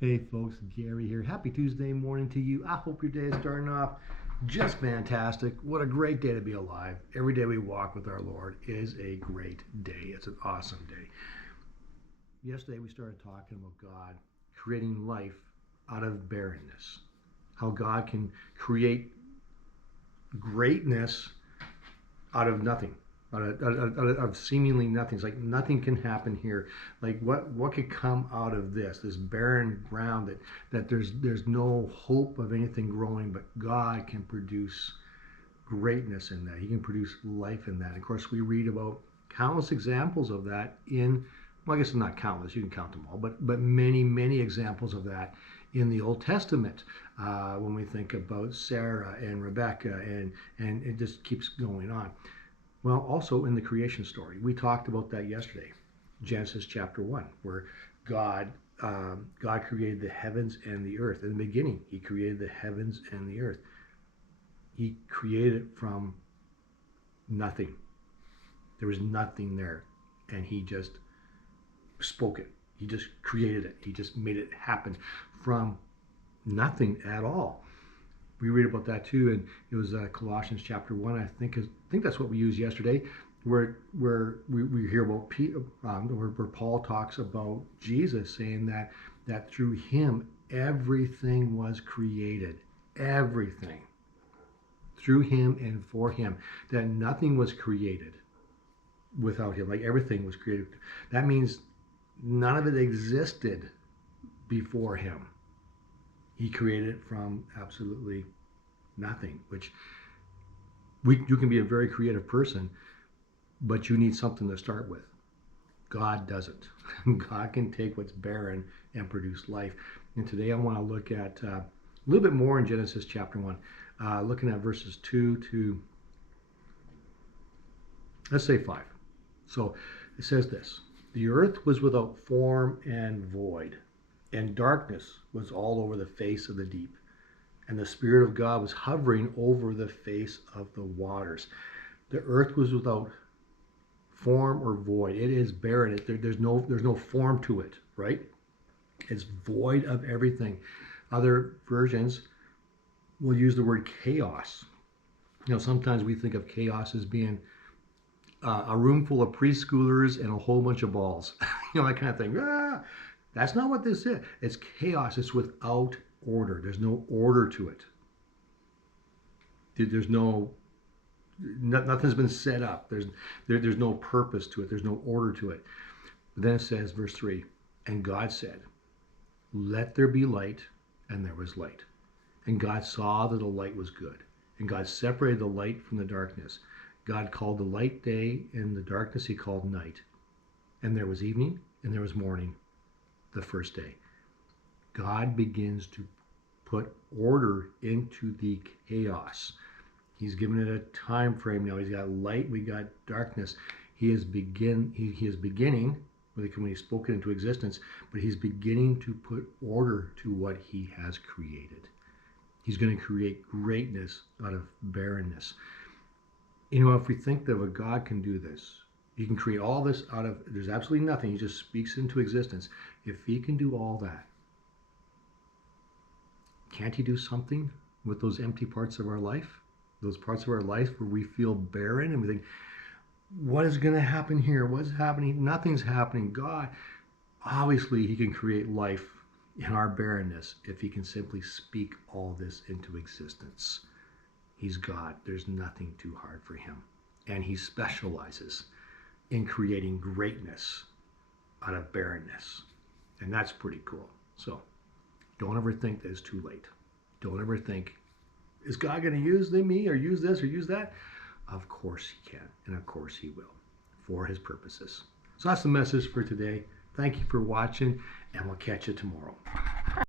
Hey folks, Gary here. Happy Tuesday morning to you. I hope your day is starting off just fantastic. What a great day to be alive. Every day we walk with our Lord is a great day. It's an awesome day. Yesterday we started talking about God creating life out of barrenness. How God can create greatness out of nothing. Out of seemingly nothing. It's like nothing can happen here. Like what could come out of this barren ground that there's no hope of anything growing, but God can produce greatness in that. He can produce life in that. Of course, we read about countless examples of that in, well, I guess not countless, you can count them all, but many examples of that in the Old Testament. When we think about Sarah and Rebecca, and it just keeps going on. Well, also in the creation story, we talked about that yesterday, Genesis chapter 1, where God created the heavens and the earth. In the beginning, He created the heavens and the earth. He created it from nothing. There was nothing there, and He just spoke it. He just created it. He just made it happen from nothing at all. We read about that too, and it was Colossians chapter 1. I think that's what we used yesterday, where we hear about where Paul talks about Jesus saying that through Him everything was created, everything through Him and for Him, that nothing was created without Him. Like everything was created. That means none of it existed before Him. He created it from absolutely nothing, which you can be a very creative person, but you need something to start with. God doesn't. God can take what's barren and produce life. And today I want to look at a little bit more in Genesis chapter 1, looking at verses 2 to, let's say 5. So it says this: the earth was without form and void, and darkness was all over the face of the deep. And the Spirit of God was hovering over the face of the waters. The earth was without form or void. It is barren. There's no form to it, right? It's void of everything. Other versions will use the word chaos. You know, sometimes we think of chaos as being a room full of preschoolers and a whole bunch of balls. You know, that kind of thing. That's not what this is. It's chaos. It's without order. There's no order to it. There's nothing's been set up. There's no purpose to it. There's no order to it. But then it says, verse 3, and God said, let there be light, and there was light. And God saw that the light was good. And God separated the light from the darkness. God called the light day, and the darkness He called night. And there was evening, and there was morning, the first day. God begins to put order into the chaos. He's given it a time frame now. He's got light, we got darkness. He is beginning when He spoke it into existence, but He's beginning to put order to what He has created. He's going to create greatness out of barrenness. You know, if we think that a God can do this, He can create all this out of, there's absolutely nothing. He just speaks into existence. If He can do all that, can't He do something with those empty parts of our life? Those parts of our life where we feel barren and we think, what is going to happen here? What's happening? Nothing's happening. God, obviously He can create life in our barrenness if He can simply speak all this into existence. He's God. There's nothing too hard for Him. And He specializes in creating greatness out of barrenness. And that's pretty cool. So don't ever think that it's too late. Don't ever think, is God going to use me or use this or use that? Of course He can, and of course He will, for His purposes. So that's the message for today. Thank you for watching, and we'll catch you tomorrow.